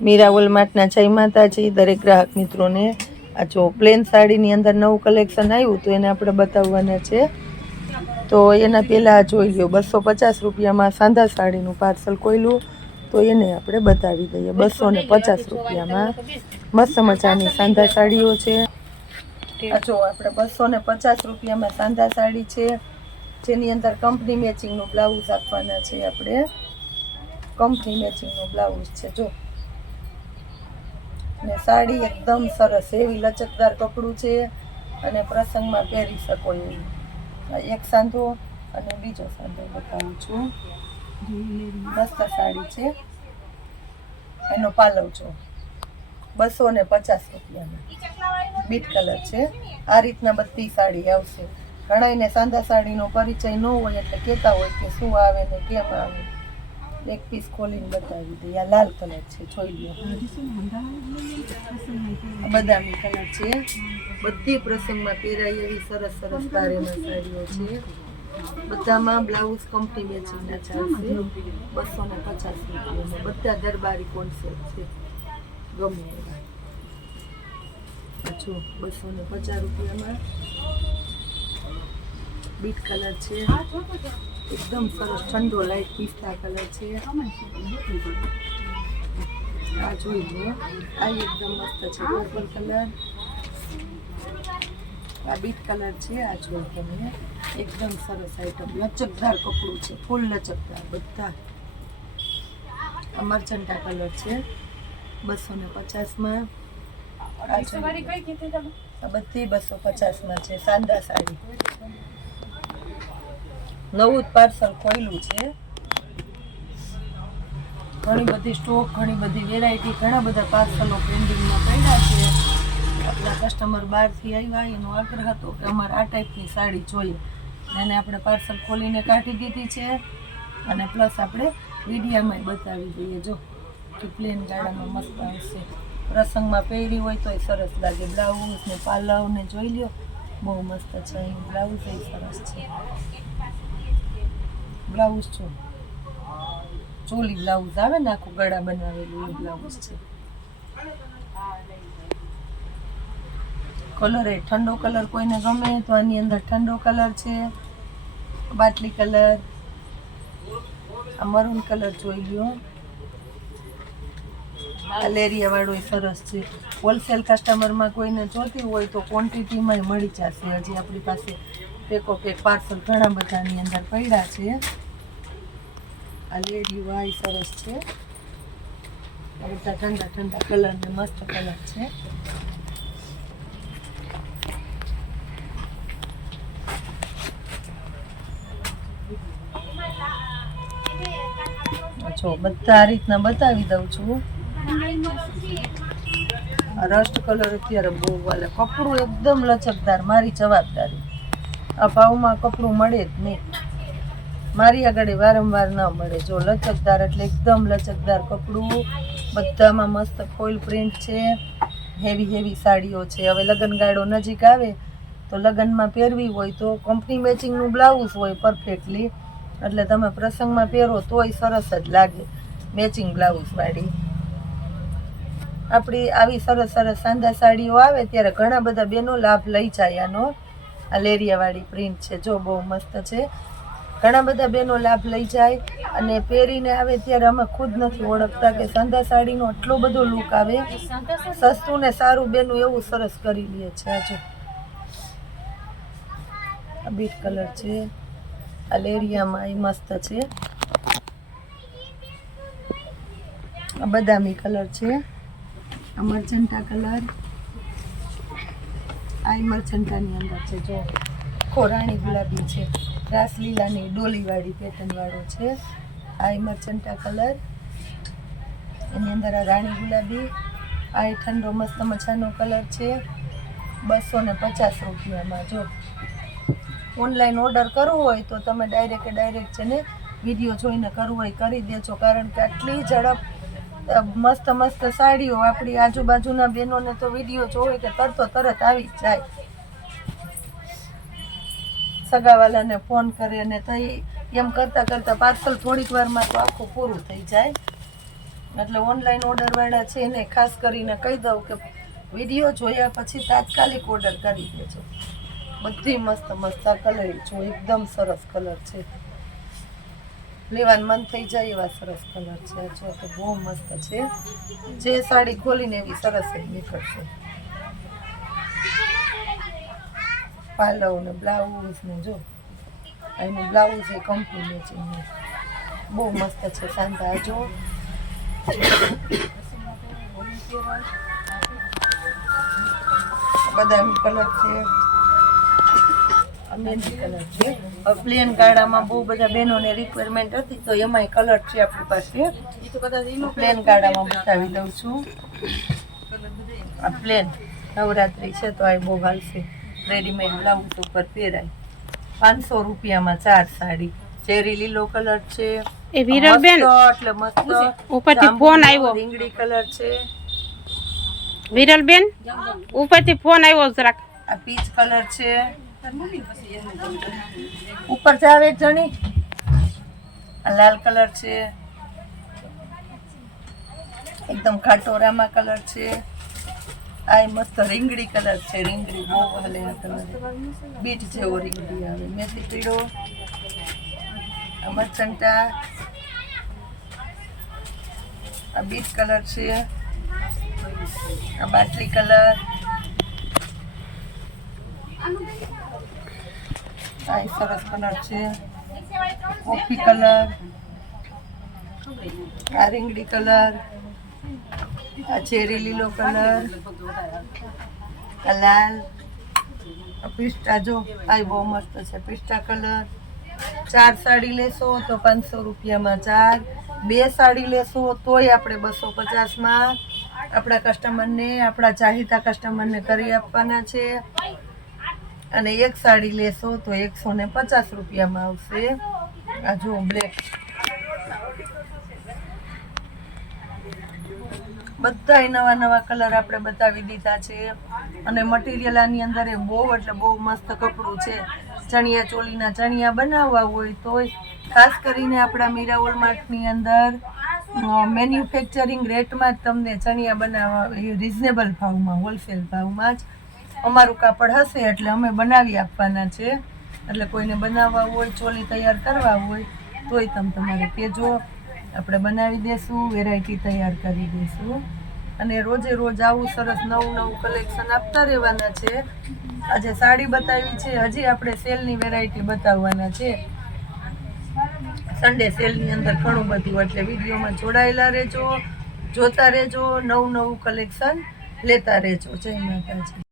મીરા વોલમાર્ટના જય માતાજી દરેક ગ્રાહક મિત્રોને। આ જો પ્લેન સાડીની અંદર નવું કલેક્શન આવ્યું તો એને આપણે બતાવવાના છે। તો એના પહેલાં જોઈ લો 250 રૂપિયામાં સાંધા સાડીનું પાર્સલ કોયલું તો એને આપણે બતાવી દઈએ। 250 રૂપિયામાં મસ્ત મજાની સાંધા સાડીઓ છે। આ જો આપણે 250 રૂપિયામાં સાંધા સાડી છે જેની અંદર કંપની મેચિંગનું બ્લાઉઝ આપવાના છે। આપણે કંપની મેચિંગનું બ્લાઉઝ છે જો, ને સાડી એકદમ સરસ એવી લચકદાર કપડું છે અને પ્રસંગમાં પહેરી શકો એવી। એક સાંધો અને બીજો સાંધો બતાવું છું, મસ્ત સાડી છે। એનો પાલવ જો 250 રૂપિયામાં બીટ કલર છે। આ રીતના બધી સાડી આવશે। ઘણાઈને સાંધા સાડીનો પરિચય ન હોય એટલે કહેતા હોય કે શું આવે ને કેમ આવે। એક પીસ ખોલીને બતાવી દઈએ। આ લાલ કલર છે જોઈ લો, બદામી કલર છે। બધી પ્રસંગમાં પહેરાય એવી સરસ સરસ તારેમાં સાડીઓ છે। બધામાં બ્લાઉઝ કંપની મેચિંગના ચાલશે। 250 રૂપિયામાં બધા દરબારી કોન્સેપ્ટ છે, ગમે એવા। જો 250 રૂપિયામાં બીટ કલર છે, એકદમ સરસ ઠંડો લાઈટ પિસ્તા કલર છે। આ જોઈ લો, આ એકદમ મસ્ત છે પર્પલ કલર। આ બીટ કલર છે। આ જોઈ તમે એકદમ સરસ આઈટમ, લચકદાર કપડું છે, ફૂલ લચકદાર બધા। આ મર્ચન્ટા કલર છે 250માં। આ બધી 250માં છે સાંધા સાડી। નવું જ પાર્સલ ખોલ્યું છે, ઘણી બધી સ્ટોક, ઘણી બધી વેરાયટી, ઘણા બધા પાર્સલો પેન્ડિંગમાં પડ્યા છે। આપણા કસ્ટમર બહારથી આવ્યા એનો આગ્રહ હતો કે અમારે આ ટાઈપની સાડી જોઈએ, એને આપણે પાર્સલ ખોલીને કાઢી દીધી છે અને પ્લસ આપણે વિડીયામાં બતાવી દઈએ। જો કે પ્લેન ગાળામાં મસ્ત આવશે, પ્રસંગમાં પહેરી હોય તોય સરસ લાગે। બ્લાઉઝ ને પાલવ ને જોઈ લ્યો, બહુ મસ્ત છે। અહીં બ્લાઉઝ એ સરસ છે, બ્લાઉઝ જો ચોલી બ્લાઉઝ આવે ને આખું ગળા બનાવેલું એ બ્લાઉઝ છે। કલર એ ઠંડો કલર કોઈને ગમે તો આની અંદર ઠંડો કલર છે, બાટલી કલર, આ મરૂન કલર જોઈ લ્યો। આ લેરિયા વાળો સરસ છે। હોલસેલ કસ્ટમરમાં કોઈને જોતી હોય તો ક્વોન્ટિટીમાં મળી જશે। હજી આપણી પાસે પેકો પેક પાર્સલ ઘણા બધાની અંદર પડ્યા છે। આ લેડી વાય સરસ છે, આ બધા ઠંડા ઠંડા કલર ને મસ્ત કલર છે। જો બધા આ રીતના બતાવી દઉં છું। રસ્ટ કલર અત્યારે બહુ વાલે, કપડું એકદમ લચકદાર, મારી જવાબદારી। આ ભાવમાં કપડું મળે જ નહીં, મારી આગળ વારંવાર ન મળે। જો લચકદાર એટલે એકદમ લચકદાર કપડું, બધામાં મસ્ત ફોઇલ પ્રિન્ટ છે, હેવી હેવી સાડીઓ છે। હવે લગ્નગાળો નજીક આવે તો લગ્નમાં પહેરવી હોય તો કંપની મેચિંગનું બ્લાઉઝ હોય પરફેક્ટલી, એટલે તમે પ્રસંગમાં પહેરો તોય સરસ જ લાગે મેચિંગ બ્લાઉઝવાળી। આપણી આવી સરસ સરસ સાંધા સાડીઓ આવે ત્યારે ઘણા બધા બહેનો લાભ લઈ જાય આનો। આ લેરિયાવાળી પ્રિન્ટ છે જો, બહુ મસ્ત છે। ઘણા બધા બહેનો લાભ લઈ જાય અને પહેરીને આવે ત્યારે અમે ખુદ નથી ઓળખતા કે સાંધા સાડીનો આટલો બધો લુક આવે। સસ્તું ને સારું બેનું એવું સરસ કરી લે છે। આ જો આ બીટ કલર છે, આ લેરિયામાં એ મસ્ત છે। આ બદામી કલર છે, આ મર્ચન્ટા કલર, આ મર્ચન્ટાની અંદર છે જો, ખોરાણી ગુલાબી છે, રાસલીલાની ડોલીવાળી પેટર્ન વાળો છે। આ મર્ચન્ટા કલર, એની અંદર આ રાણી ગુલાબી, આ ઠંડો મસ્ત મજાનો કલર છે। 250 રૂપિયામાં। જો ઓનલાઈન ઓર્ડર કરવું હોય તો તમે ડાયરેક્ટ છે ને વિડીયો જોઈને કરવું હોય કરી દેજો, કારણ કે આટલી ઝડપ મસ્ત મસ્ત સાડીઓ આપણી આજુબાજુના બહેનોને તો વિડીયો જોવે કે તરત આવી જ જાય। સગાવાલાને ફોન કરે ને તો એમ કરતાં કરતાં પાર્સલ થોડીક વારમાં તો આખું પૂરું થઈ જાય। એટલે ઓનલાઈન ઓર્ડર વાળા છે એને ખાસ કરીને કહી દઉં કે વિડીયો જોયા પછી તાત્કાલિક ઓર્ડર કરી દેજો. બધી મસ્ત મસ્ત આ કલર જો એકદમ સરસ કલર છે, લેવાનું મન થઈ જાય એવા સરસ કલર છે. જો તો બહુ મસ્ત છે, જે સાડી ખોલીને એવી સરસ જ નીકળશે. પાલવ ને બ્લાઉઝ ને જો એનું બ્લાઉઝ એ કંપની મેચિંગ બહુ મસ્ત છે. સાંધા જો બદામી કલર છે, મહેંદી કલર છે. પ્લેન ગાળામાં બહુ બધા બહેનોને રિક્વાયરમેન્ટ હતી તો એમાંય કલર છે આપણી પાસે. પ્લેન ગાળામાં બતાવી દઉં છું. આ પ્લેન નવરાત્રી છે તો આ બહુ હાલશે. રેડીમેડ બ્લાઉઝ ઉપર પહેરાય. 500 રૂપિયામાં 4 સાડી. ચેરી લીલો કલર છે એ વિરલબેન એટલે મસ્ત. ઉપરથી ફોન આવ્યો, રીંગણી કલર છે. વિરલબેન ઉપરથી ફોન આવ્યો જરાક. આ પીચ કલર છે. ઉપર જાવે જણી. આ લાલ કલર છે, એકદમ ખાટો રામા કલર છે. આ મસ્ત રીંગણી કલર છે. રીંગણી બહુ હાલે આ કલર, બીટ જેવો રીંગણી આવે. મેથી પીળો, આ મરચંટા, આ બીટ કલર છે. આ બાટલી કલર, આ સરસ કલર છે. કોફી કલર, આ રીંગણી કલર, આ ચેરી લીલો કલર, આ લાલ, આ પિસ્તા જો આ બહુ મસ્ત છે. પિસ્તા કલર. 4 સાડી લેશો તો 500 રૂપિયામાં 4. 2 સાડી લેશો તોય આપણે 250માં આપણા કસ્ટમરને, આપણા ચાહીતા કસ્ટમરને કરી આપવાના છે. અને 1 સાડી લેશો તો 150 રૂપિયામાં આવશે. આ જો બ્લેક, બધા નવા નવા કલર આપણે બતાવી દીધા છે. અને મટીરિયલ આની અંદર એ બહુ એટલે બહુ મસ્ત કપડું છે. ચણિયા ચોલીના ચણિયા બનાવવા હોય તો ખાસ કરીને આપણા મીરા વોલમાર્ટની અંદર મેન્યુફેક્ચરિંગ રેટમાં જ તમને ચણિયા બનાવવા રિઝનેબલ ભાવમાં, હોલસેલ ભાવમાં જ અમારું કાપડ હશે એટલે અમે બનાવી આપવાના છે. એટલે કોઈને બનાવવા હોય, ચોલી તૈયાર કરવા હોય તોય તમારે કહેજો, આપણે બનાવી દઈશું, વેરાયટી તૈયાર કરી દઈશું. અને રોજે રોજ આવું સરસ નવું નવું કલેક્શન આપતા રહેવાના છે. આજે સાડી બતાવી છે, હજી આપણે સેલની વેરાયટી બતાવવાના છે. સન્ડે સેલની અંદર ઘણું બધું, એટલે વિડીયોમાં જોડાયેલા રહેજો, જોતા રહેજો, નવું નવું કલેક્શન લેતા રહેજો. જય માતાજી.